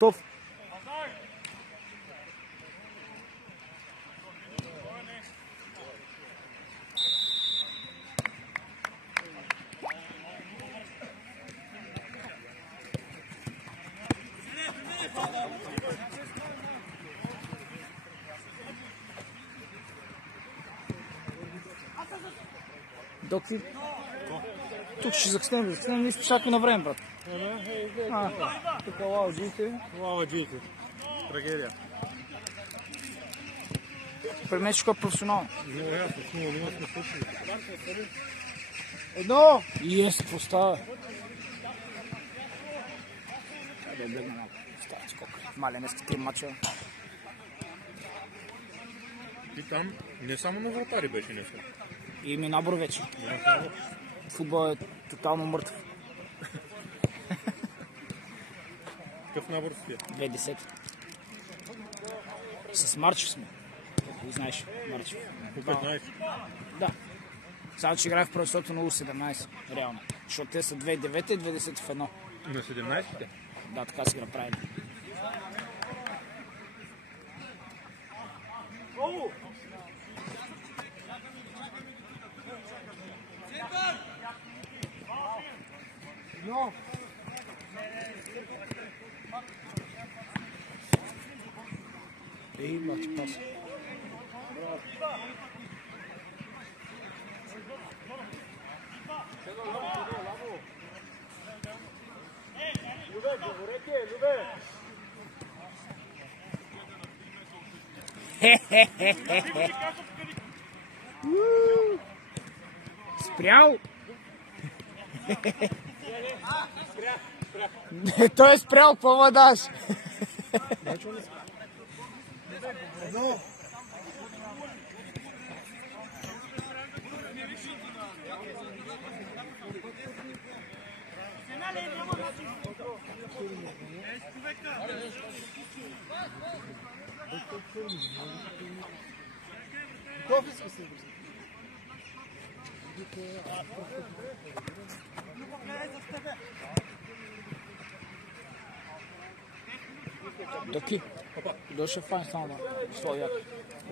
Готов. Доки... Тук ще закъснем, ние сме чакали на време, брат. Тук лаоджиите. Лаоджиите. Трагедия. При мен ще е професионално. Много ясно, с 0-0 сме случили. Едно! И е, какво става? Става скок. Мале, днеска 3 мача. И там не само на вратари беше нещо. И ми набор вече. Футбол е тотално мъртъв. Какъв набор си? 2010. С Марчев сме. И знаеш, Марчев. По 15. Да. Сега че играе в правителството на U17. Реално. Защото те са 2009 и 2010 в едно. На 17-те? Да, така си ги направили. Но! Ей, бати пас. Спрял! Той е спрял, какво ма даш? Доки, дошъл файн само да стоя як.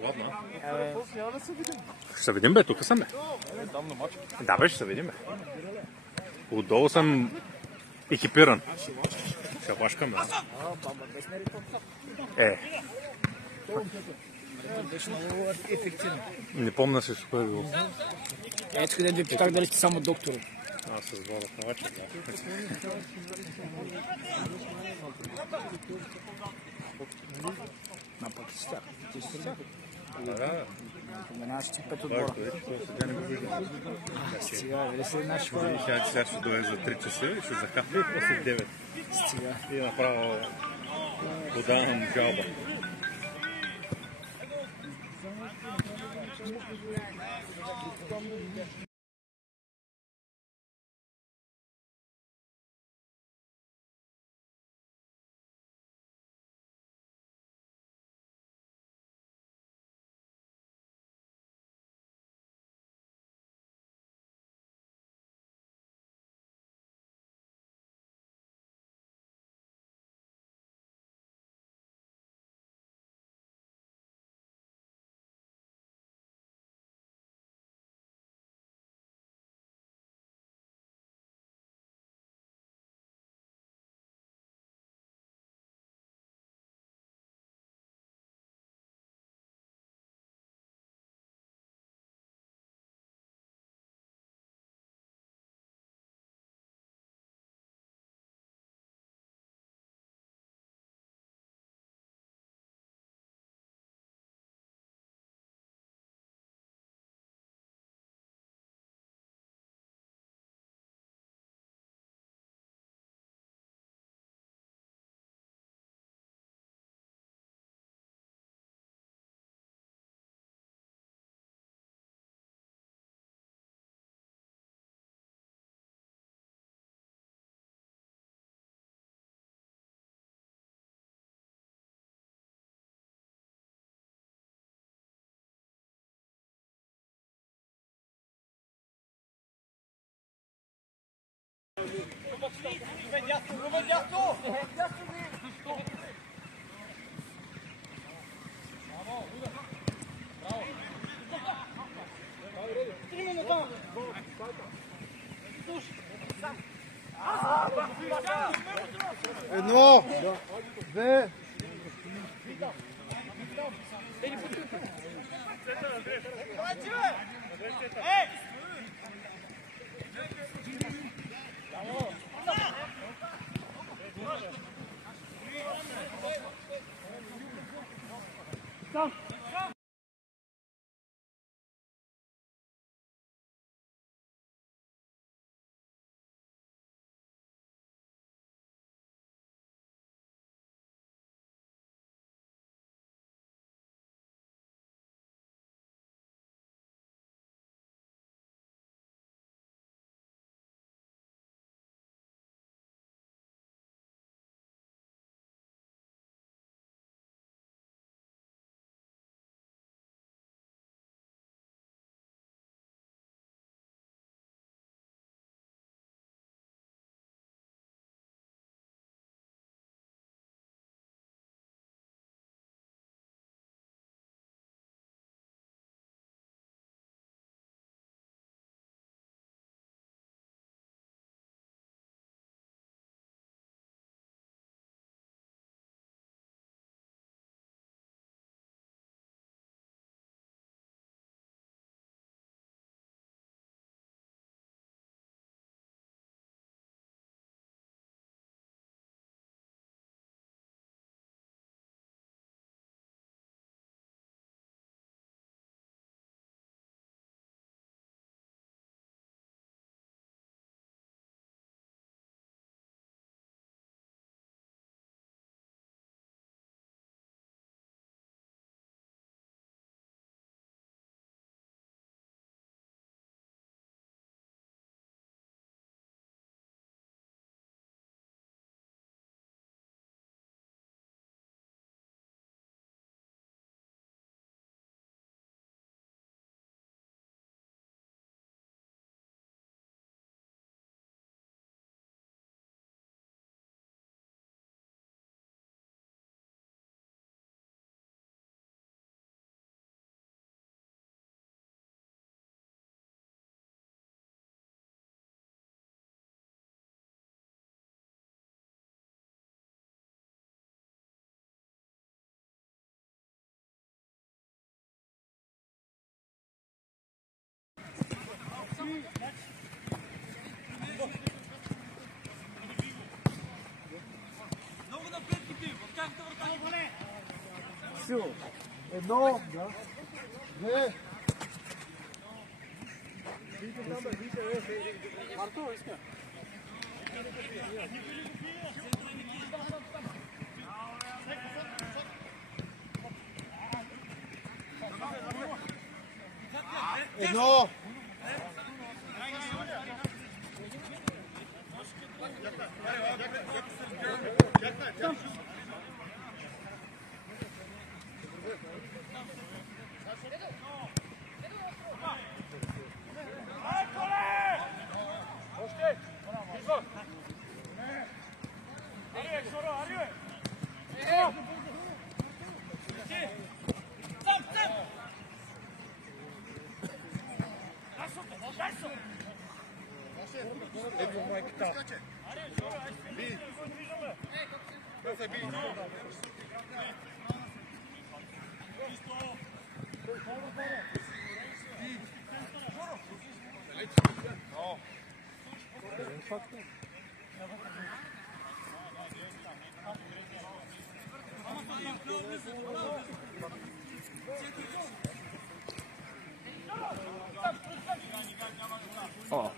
Ладно. Ще се видим, бе, тук съм, бе. Да, бе, ще се видим, бе. Отдолу съм екипиран. Ще башкам, бе. Беше много ефективно. Не помня се, що е било. Ето къде ви питах дали сте само доктори. Аз се звадах на вечер, да. На пък си тях. Ти си тях. Да. Поменяваш ти 5 отбора. Сега не го виждам. Сега, вели се наши хора. Сега ще дойде за 3 часа и ще закафе и после 9. Сега. И направо подавам жалба. Ruben, djasto! Две. Все. Едно. Две. Марто, иска. Едно. O.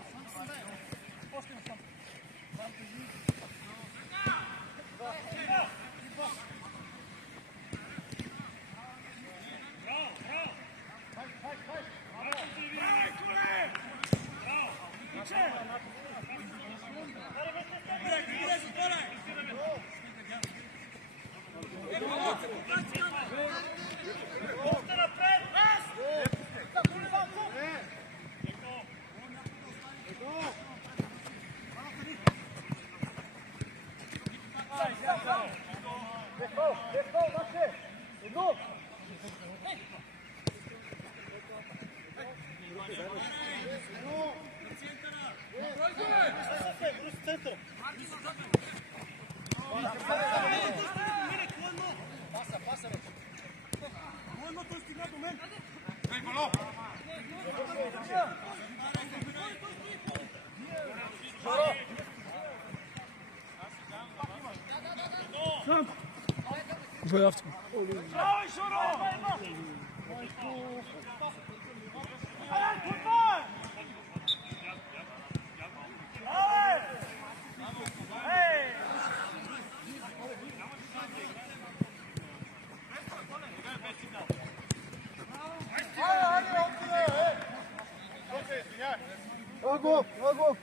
Goed af. Go, go, go.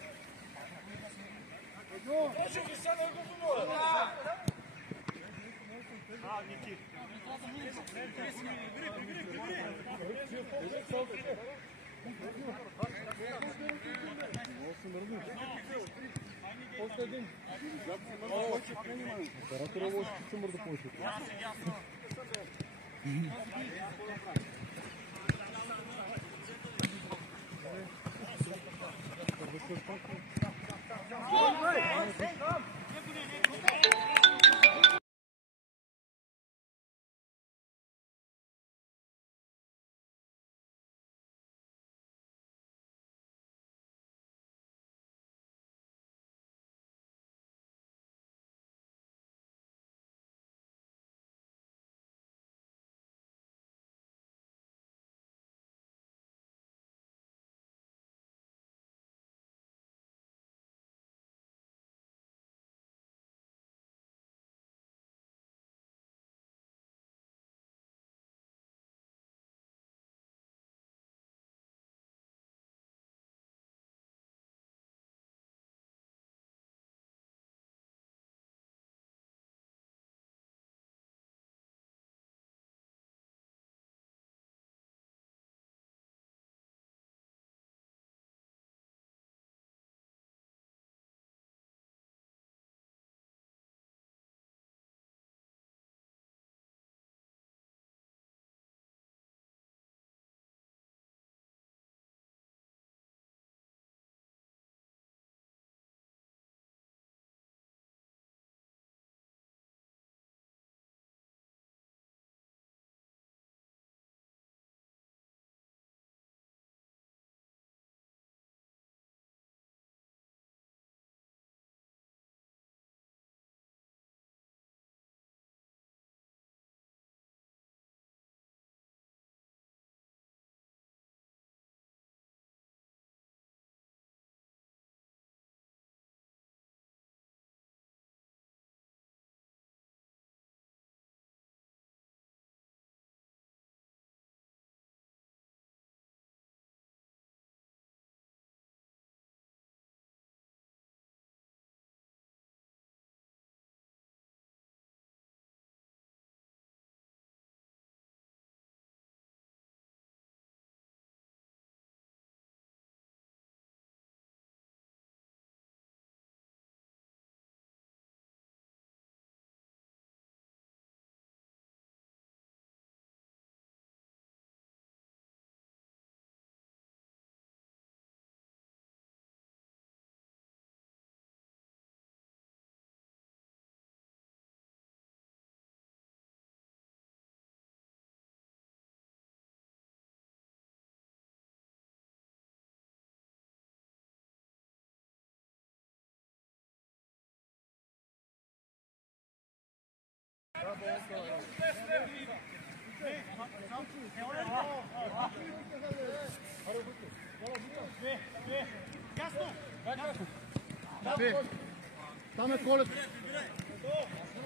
Там е Колет.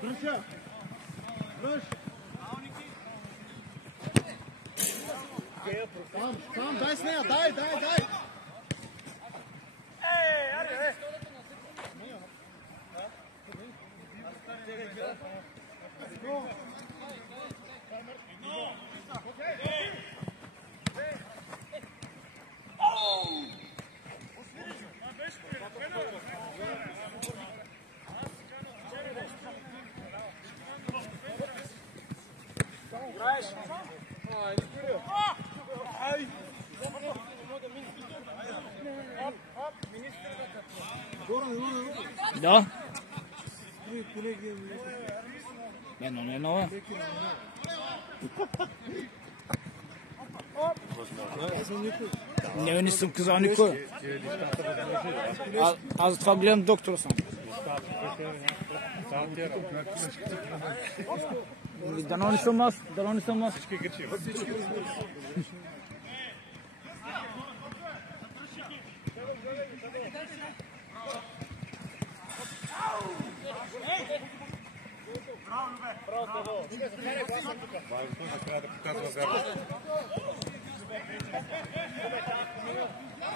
Дръжа. Дръж. Там, дай с нея, дай. Да. Едно не е ново. Не съм казал никой. Аз затова гледам доктора сам. Дано не съм аз.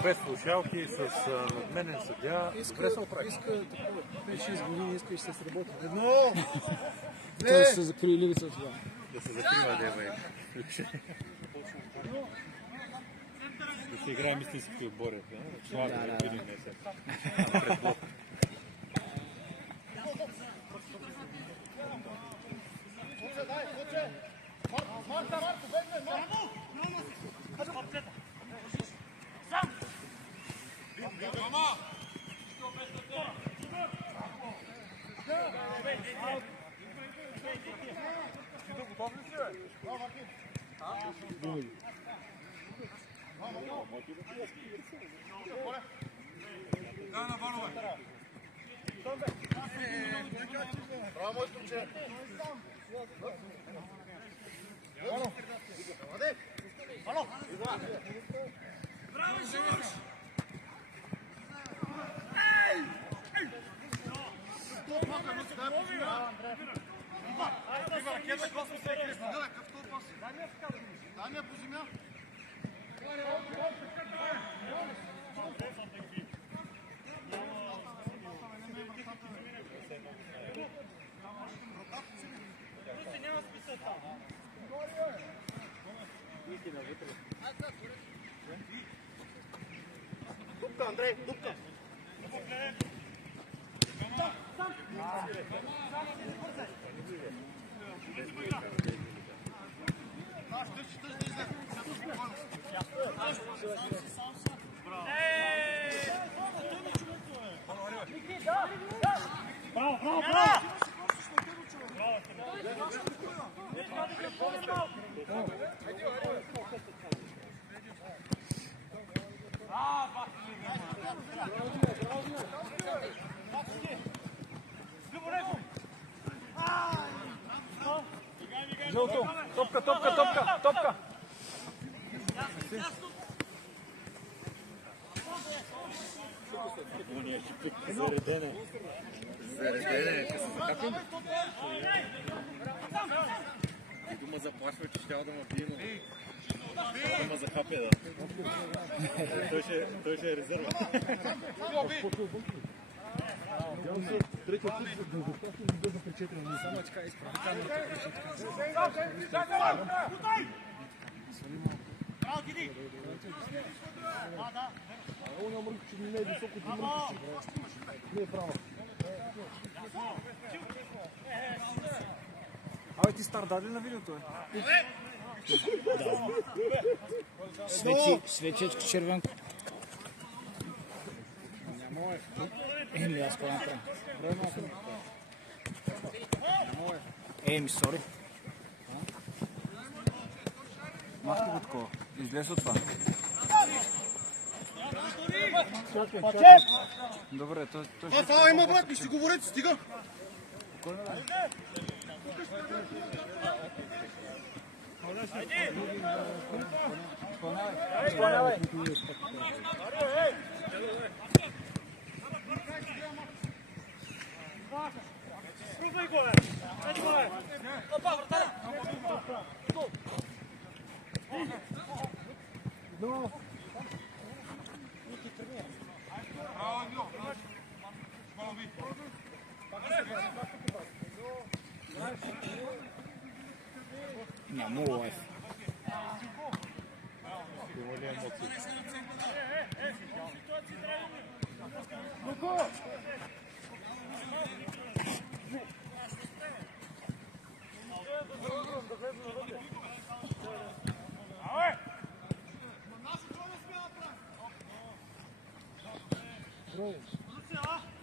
Без слушалки, с надменен съдя. Добре се оправи. Иска 5-6 години, иска и ще се сработи. Той се закри ливица това. Да се закрива дева. Да се играе мистинските отбори. Да. Дупка, Андрей, дупка! Жълто! Топка! Заредене. И дума заплашва, че ще да ме бие, но дума за хапе, да. Той ще е резерва. Третия път да за причетен. Само чека изправи камерата. Он мрък, че не е високо, ти мръкаш. Не е право. Абе, ти стар даде на видеото, е? Светичка червенко. Еми, аз какво направя? Еми, сори. Махте го такова. Излез от това. Добре, той ще... Това има, брат, ми си говорете, стига! Изпълнявай! Няма лайф.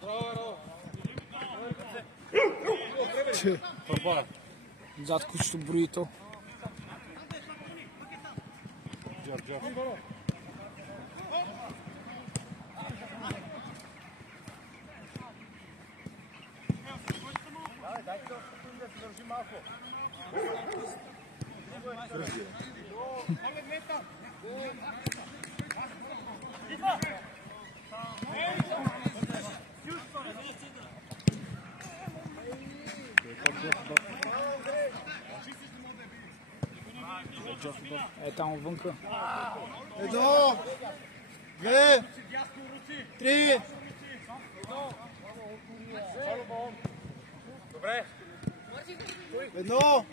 Браво! Папа. Зад кучето брои то. Джорджов. Е там вънка. 1, 2, 3. Добре. Едно.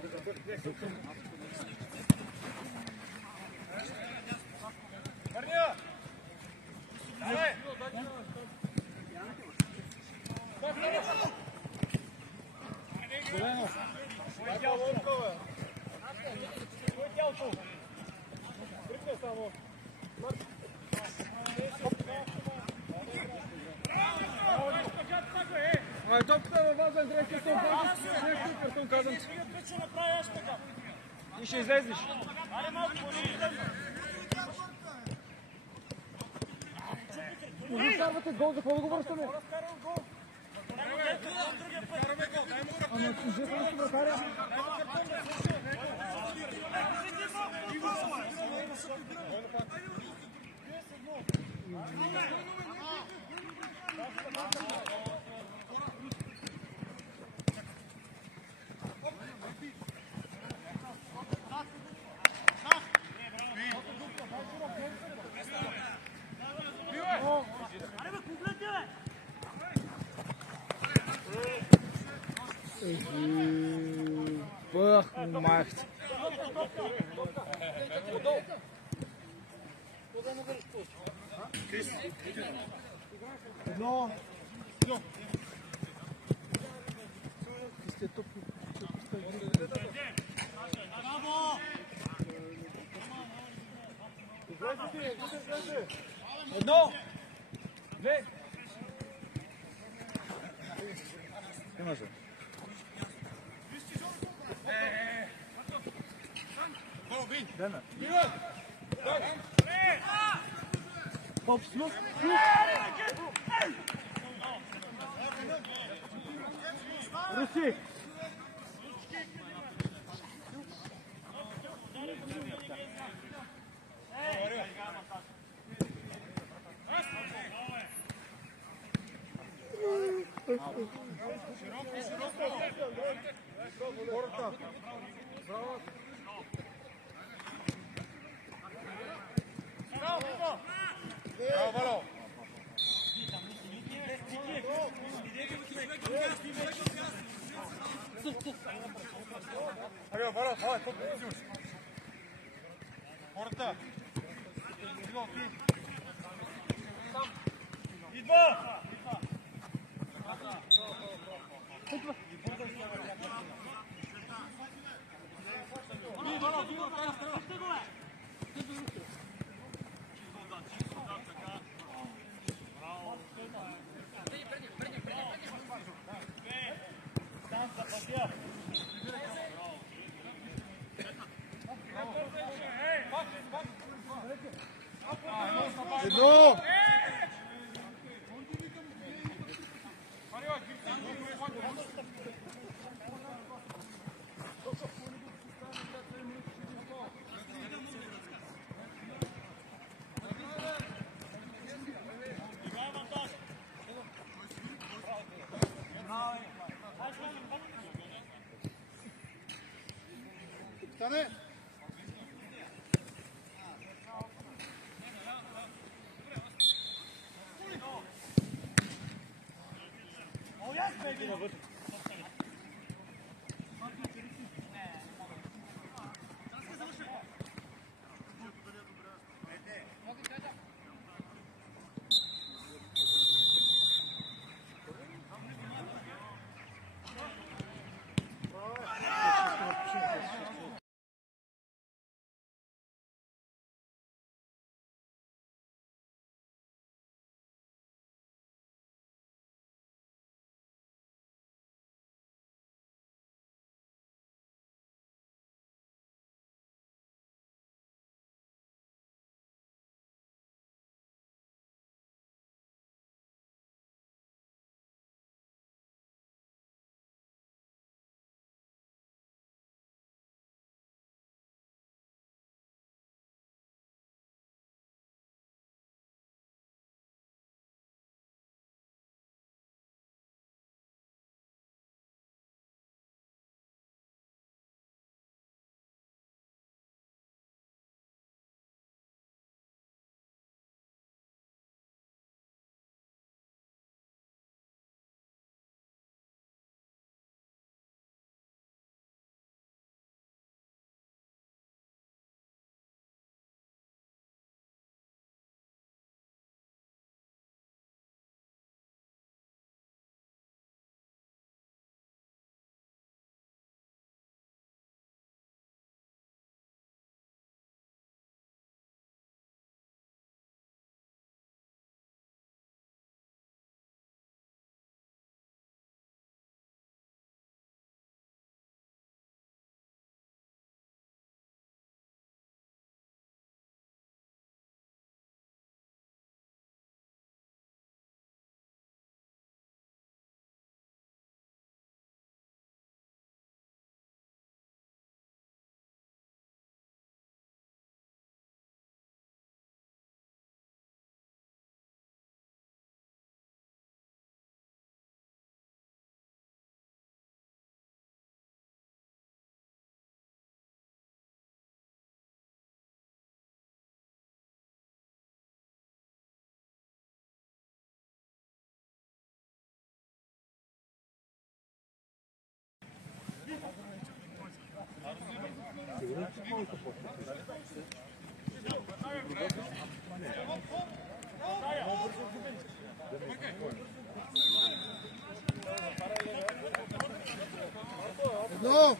Ай, топката във ваза, Андрей, ти се обадиш, нещо картон казвам ти. И ще излезеш. Разкарвате гол, за какво да го връщаме? Ама служете на вратаря. Бах, махте. Едно. Едно. Две. Има се. Дена. Поп слух. Руси. Едно. Стане. No! No!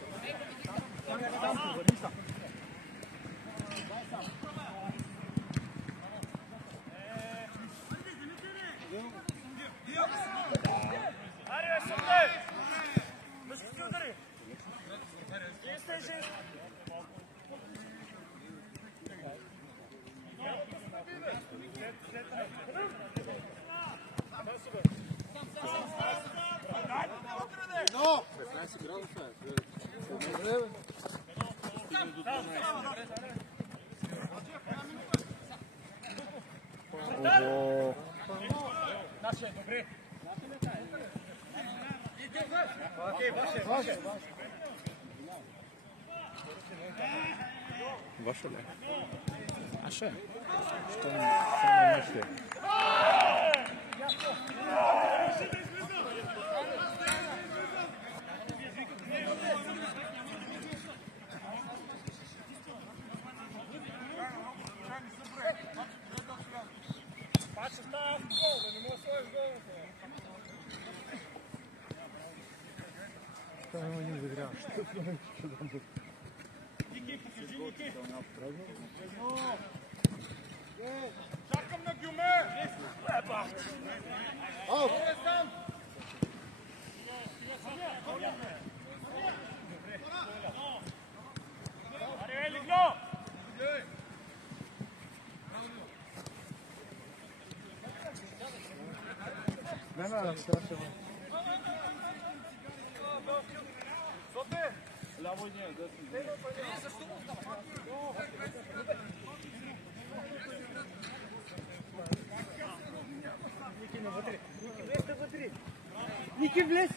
Ого. Ваше ли? А ще? Само нашите. Ники, влез!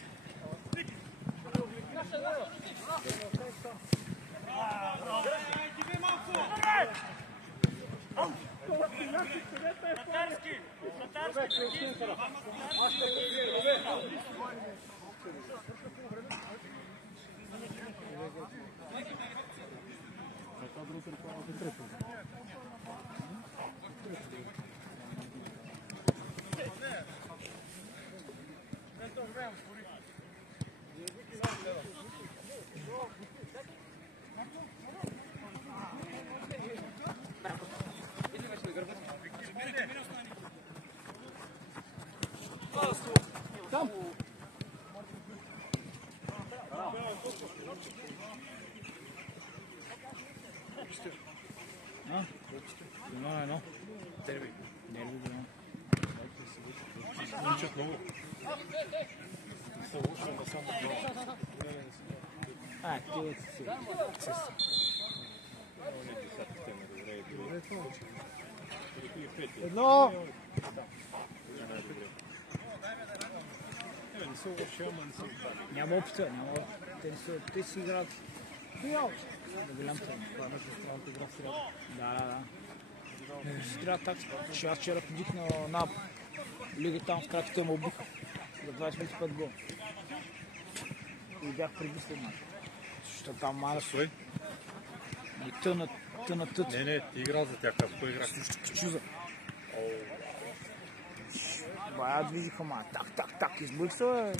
Има едно. Дерби. Дерби да има. Учат много. А, ти си. Едно! Няма опита, няма опита. Те си играят. Да голям трън. Да. Си трябва тактика. Че аз вчера ходих на лиги там в кратките ме убиха. За 25 гол. И бях преди след мач. Защото там мара Сой? и тъна тът. Не, ти играл за тях. Кой игра? Чуза. Бая движиха ма. Так. Избърх се.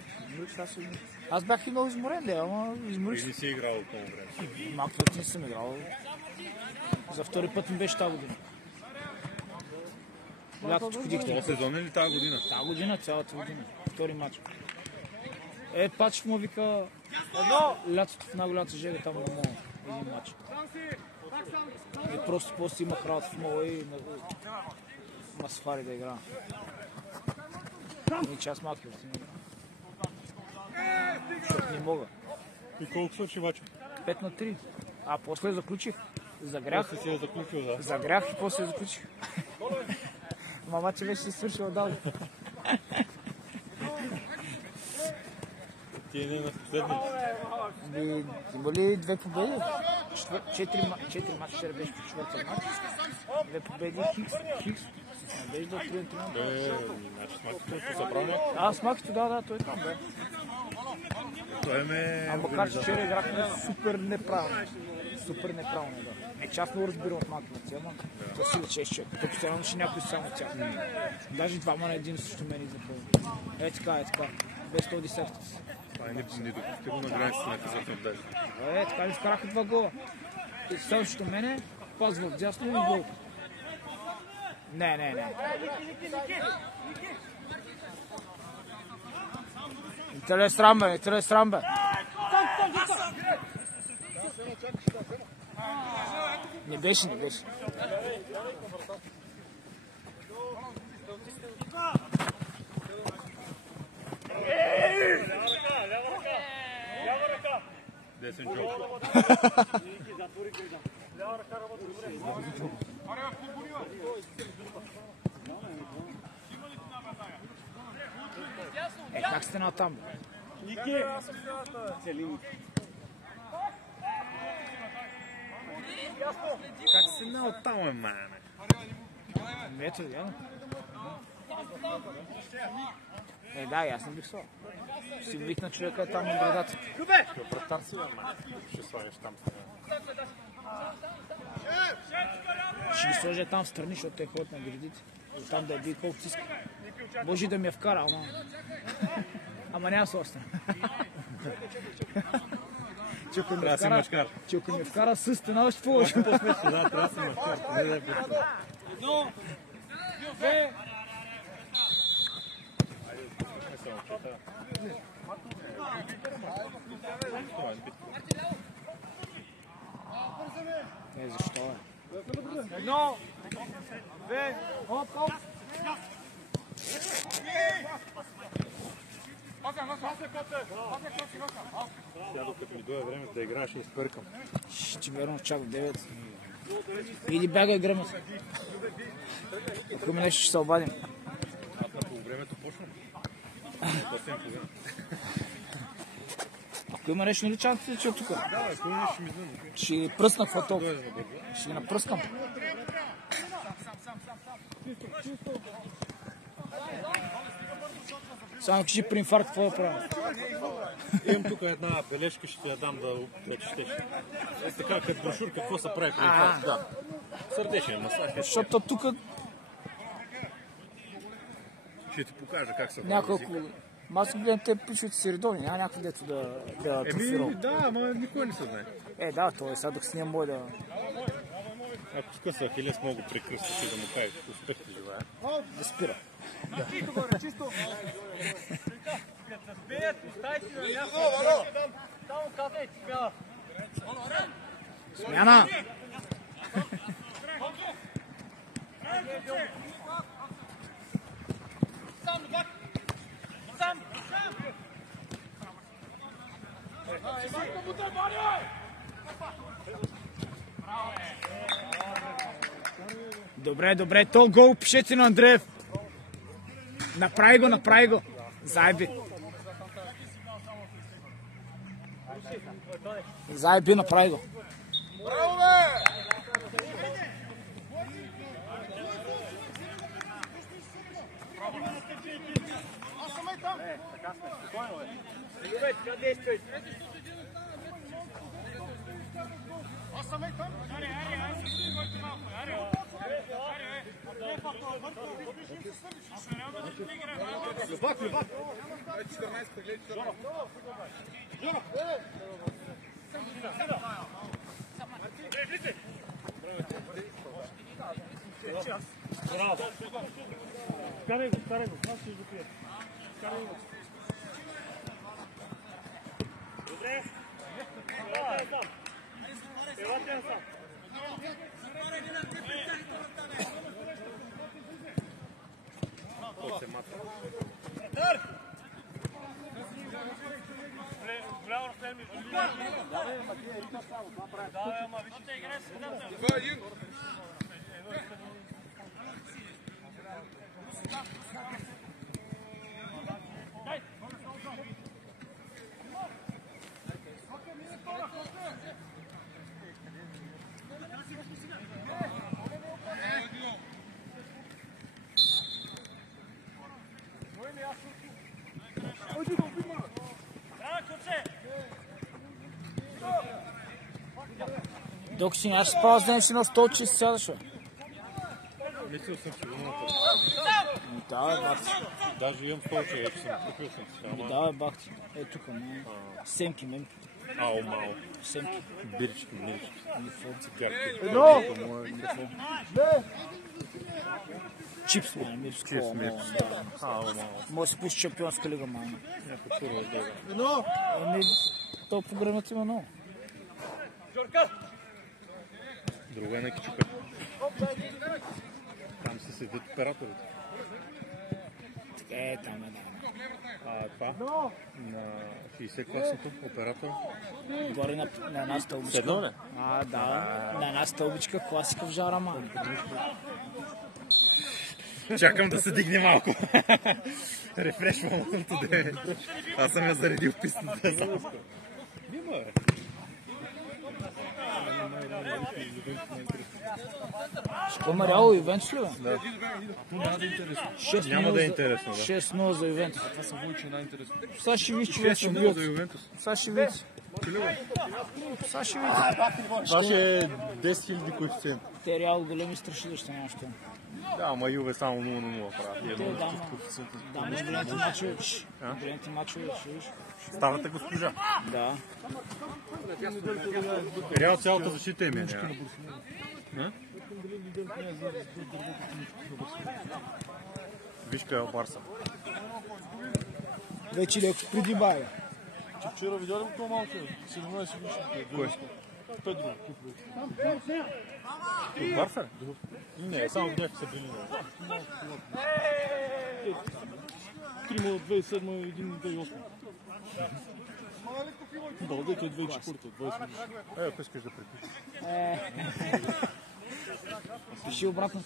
Аз бях и много изморен, ама изморих И се. не си играл от много време. Малко път не съм играл. За втори път ми беше тази година. Лятото ходих Това сезон или тази година? тази година, цялата година. Втори матч. Пачев му вика лятото в най-голямата жега там на моя един матч. И просто после имах работа в моя и на сафари да игра. И час малки от него. Защото не мога. И колко случи мача? 5-3. А после заключих. Загрях. После си я заключил, да. Загрях и после заключих. Мама, че беше си свършила дали. Ти не на последните. Има ли две победи? Четири мача вчера беше по четвъртия матч. Две победи, Хикс Беше да открием тренер. Значи с Макито събрано. С Макито, да, той там бе. Той ме... А макар че вчера играхме супер неправилно. Супер неправилно, да. Част много разбирам от малки на ама то си лечеш човек. То постоянно ще някой само от тях. Даже двама на един срещу мен изапълни. Е така. Без 110-ката си. Това е недопустимо на границата на казателно даже. Така ли вкараха 2 гола. И срещу мене, пазва в дясно и гол. Не. Италия срам бе. Не беше. Десен джоб. Как сте на там? Ники! Как си на оттам, мане? Ето, явно. Да, аз не бих слава. Си викна човека там на градата. Вратар си, мане. Ще слагаш там. Ще ги сложа там в страни, защото те ходят на градите. И там да би колкото иска. Може да ме вкара, ама няма се остане. Че ако ме вкара с стена, ще положи. Да, трябва да си мачкар. Но, две. Защо е? Едно, две, хоп. Сега докато ми дойде време да играеш, ще изпъркам. Ще верно чак в 9. Иди бягай гръмът. Ако има нещо, ще се обадим. По времето почна. Ако има нещо, нали чантите, че от тук? Да, ако има ще ми знам. Ще пръсна фото. Ще ги напръскам. Само кажи при инфаркт, какво да правим? Имам тук една бележка, ще ти я дам да четеш. Е така, като брошурка, какво се прави при инфаркт? Да. Сърдечен масаж. Защото тук Ще ти покажа как се прави. няколко... Аз гледам те пишат си редовни, няма някакво дето да атрофирам. Да, ама никой не се знае. Да, той сега докато снимам мой да... Ако скъса Ахилес, мога го прекръстиш и да му кажеш, успех ти желая. Да спира. Чисто! Като се сбият, оставите на място. Само казай сега. Смяна! Добре, то гол пишете на Андреев. Направи го. Заеби, направи го. Браво, бе! Аз съм там. Така сме, спокойно, бе. Добре, така действай. Аз съм там. Любак. 14 прегледи. Браво. Карай го. Аз ще го пия. Карай го. Добре. Елате сам. Браво, Арсен, между Докато си нямаш спал, да си на стол, че си сядаш, бе. Мислил съм, че имам Да, бе, бахти. Даже имам столче, вече съм купил съм си. Да, бе, бахти. Е, тук, ме. Семки, мен. Ау, мало. Семки. Бирички, мирички. Цигарки. Едно! Чипс, ме, мирско. Чипс, мирско. Ау, мало. Може да си пусти шампионска лига, май. Някакво турва от дълга. Едно! Еми, то погребнат има много. Друга е на кичупе. Там се седят операторите. Там е, да. Това на 60 класното оператор. Горе на една стълбичка. Седнал ли? Да. На една стълбичка, класика в жара, май. Чакам да се дигне малко. Рефреш малкото да е. Аз съм я заредил в пистата. Нима е. Ще има реало Ювентус ли, бе? Да. Няма да е интересно. Няма да е интересно, да. 6-0 за Ювентус. Това са войче най-интересно. Сега ще видиш, човек ще бият. Сега ще видиш. Сега ще видиш. Това ще е 10 000 коефициент. Те реал големи страшили ще няма ще. Да, ама Юве само 0-0 прави. Те да, но големите мачове. Големите мачове, ще видиш. Ставате госпожа. Да. Реал цялата защита им е. Виж къде е Барса. Вече леко преди бая. Вчера видя ли това малко? 17 годишно. Кой? Педро. От Барса ли? Не, само видях, че са били. Трима от 2007 и един от 2008. Балдек е 2004, 20 годишно. Ако искаш да припишеш. Пиши обратно.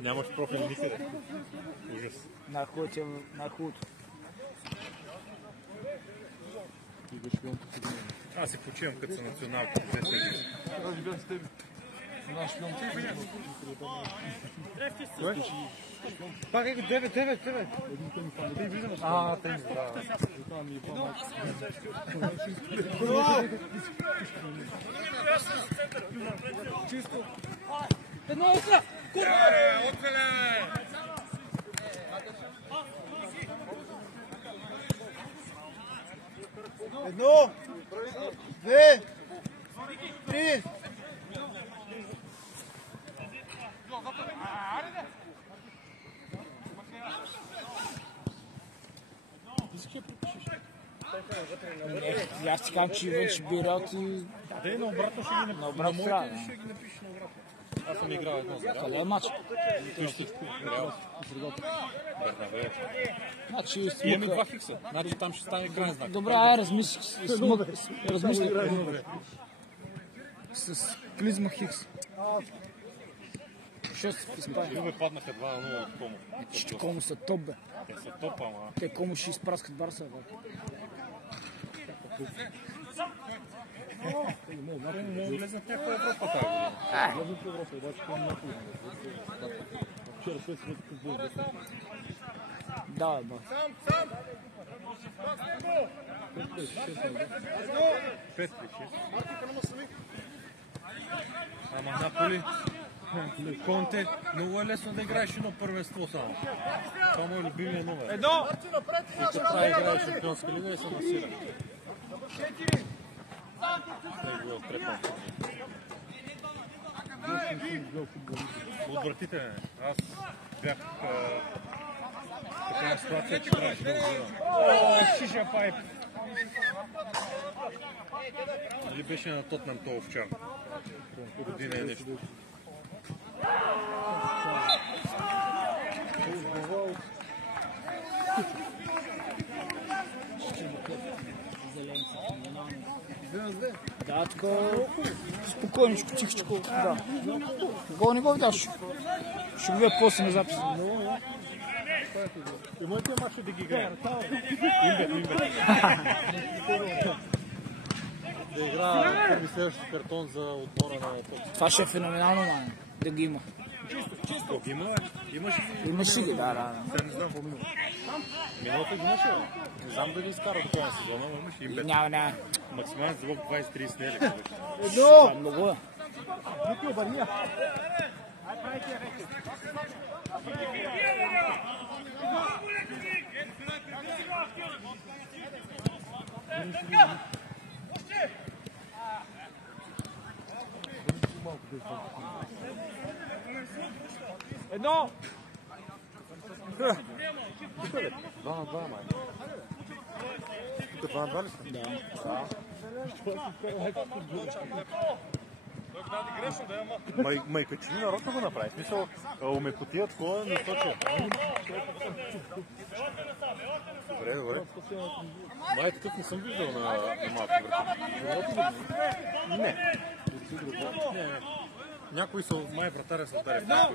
Нямаш профил никъде. Ужас. На хубавото. Аз си почивам като са националки. Аз бях с тебе. Наш шпион. Кое? Пак е 9. Един теми фан. Ти виждаш? Теми, да. Това ми е по-малко. Чисто. Едно утре! Едно! Две! Три! Аз ти казвам, че вече би реал ти... Да, на обратно ще ги напишеш. На обратно трябва. Ще ги напишеш на обратно. Аз съм играл едно за Къде е матч? Бернабеу. Значи Имаме 2 хикса. Значи там ще стане крайен знак. Добре, размисли. С клизма Хикс. 6 в Испания. Юве паднаха 2-0 от Комо. Че Комо са топ, бе. Те са топа, ама. Те Комо ще изпраскат Барса, бе. Може да влезнат някаква Европа тази година. Вчера след светът къс Да, бе. 5-6. Ама Наполи, Конте, много е лесно да играеш едно първенство само. Това му е любимия номер. Едно! И като прави играе шампионска лига и се насира. Него е отрепан. Отвратителен. Аз бях в такава ситуация, че трябваше да отгледам. Шиша пайп! Или беше на Тотнам това овчар? Година е нещо. Да, така спокойничко, тихичко. Да. Гол не го видяш. Ще го видя после на запис. И моите мачове да ги играят. Да игра първи следващи картон за отбора на Тотнам. Това ще е феноменално, май. Да ги има. Имаше ли, да. Не знам по минута. Миналата имаше, не знам дали изкара до края на сезона, но имаше им бе. Няма. Максимален залог 20-30 не е ли? Това много е. Едно! 2 на 2, май. Тук 2 на 2 ли сте? Да. Май качини нарочно го направи. В смисъл, омекотия такова не точи. Добре. Май такъв не съм виждал на малко врата. Не. Някои са, май вратаря са ударя.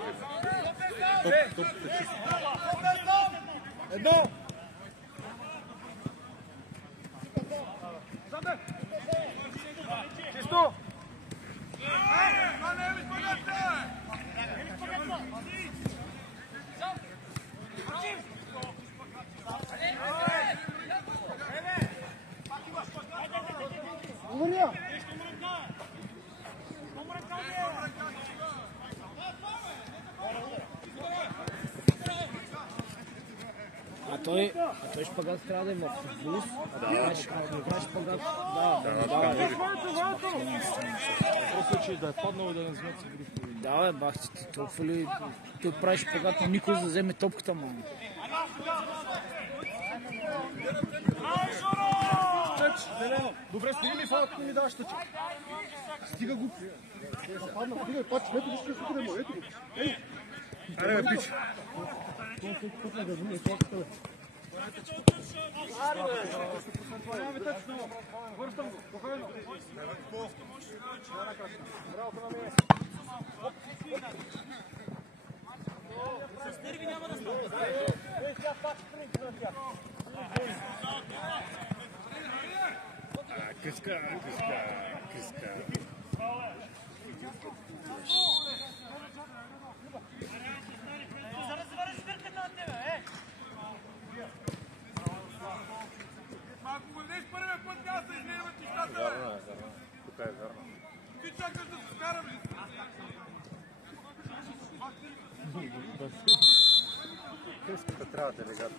Топката е чисто. Едно! Чисто! Той шпагат трябва да е в футболист. Да, шпагат. Да. Просто, че да е паднал и да не вземе цигри. Да, бе, бахте, толкова ли... Той прави шпагат, но никой да вземе топката, мама. Добре, стига ми фалът, ако ми даваш тъча. Стига го. Падна, стига, пачи, ето го, ще му, ето го. Аре, бе, пич. Къска. Ако го дадеш първия път, няма да излеят нещата. Вярно. Тук е вярно. Ти чакаш да се скарам ли? Къската трябва да легате.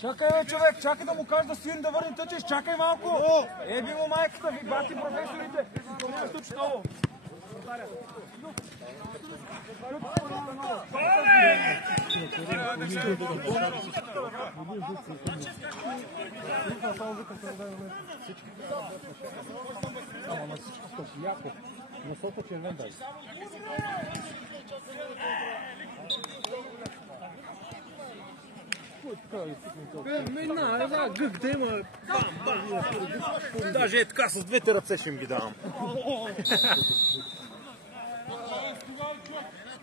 Чакай, човек, чакай да му кажа да свирим да върне тъчеш, чакай малко! Еби му майката, ви бати професорите! Изпълняваш точно! Гък да има. Даже е така с двете ръце ще им ги давам.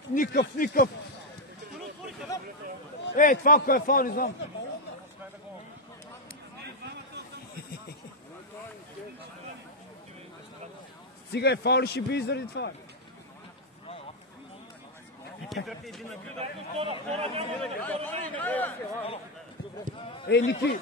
Никакъв. Това кой е фаул, не знам. Сега е фаул, ще би заради това. Ники!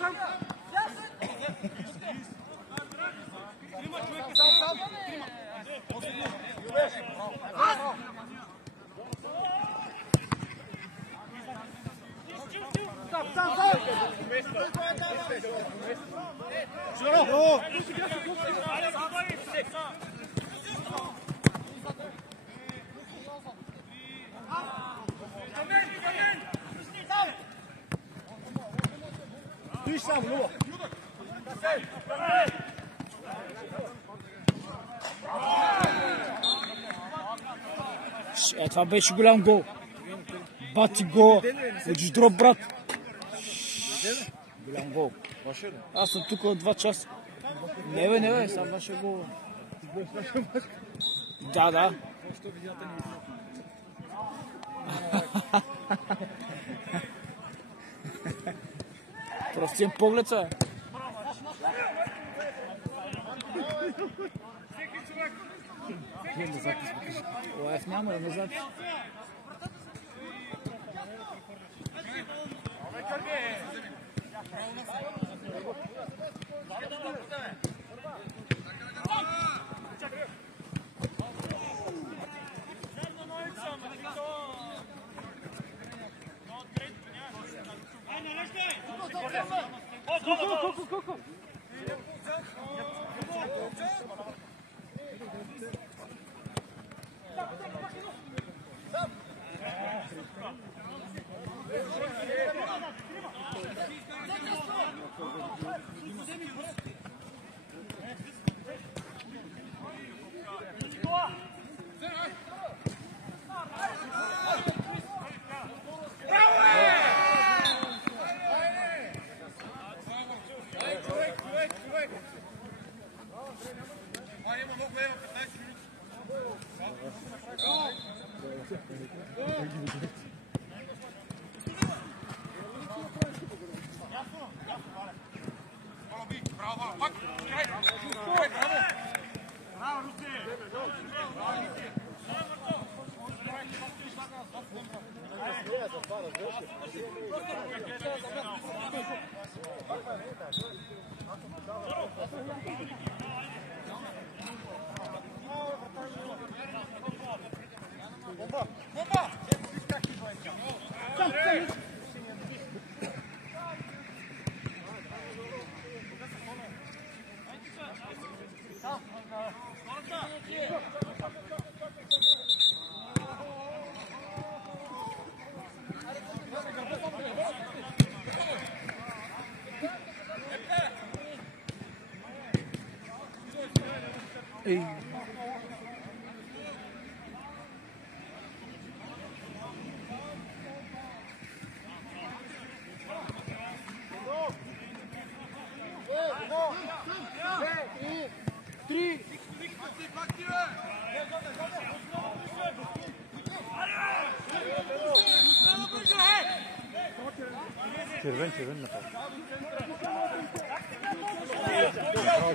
Това беше голям гол. Бати гол. От дроп, брат. Голям гол. Аз съм тук от 2 часа. Не бе, сам ваше гол. Да. Простиен поглед са. Лайф няма, не запис.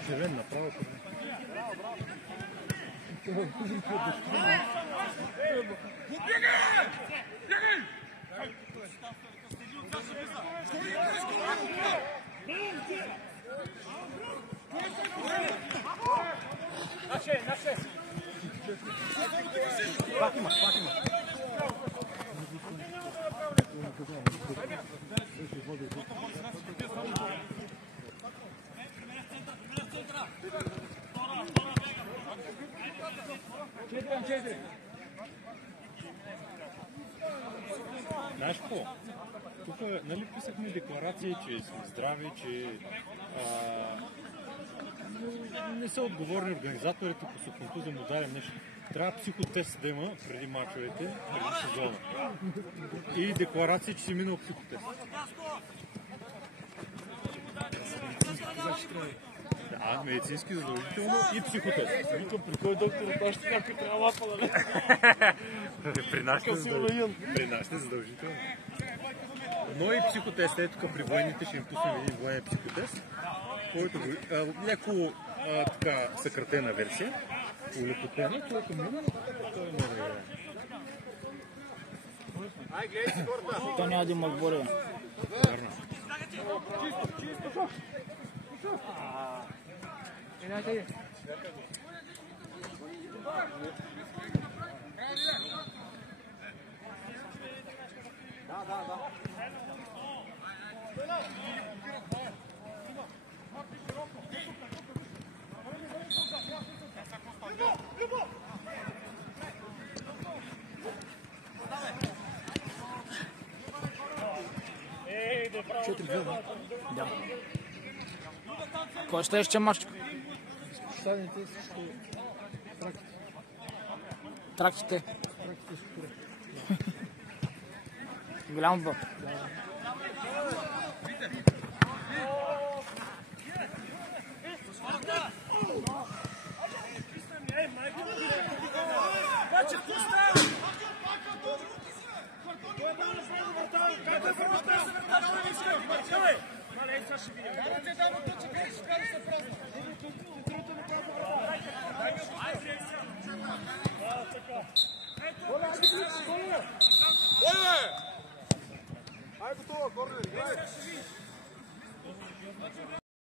Червен направо. Направо червен. Знаеш какво? Тук нали писахме декларации, че сме здрави, че не са отговорни организаторите по съпонту да му дадем нещо. Трябва психотест да има преди мачовете, преди сезона. И декларации, че си минал психотест. Да, медицински задължително и психотест. Викам, при кой доктор още някакви трябва лапа, да При нас е задължително. Но и психотест е тук при военните, ще им пуснем един военен психотест, който леко така съкратена версия, улекотена, който мина, той може да играе. То няма да има отбори. Верно. Да. Кой ще ще мач? Трактите. Голям отбор. Ай, готово, корнер, играй!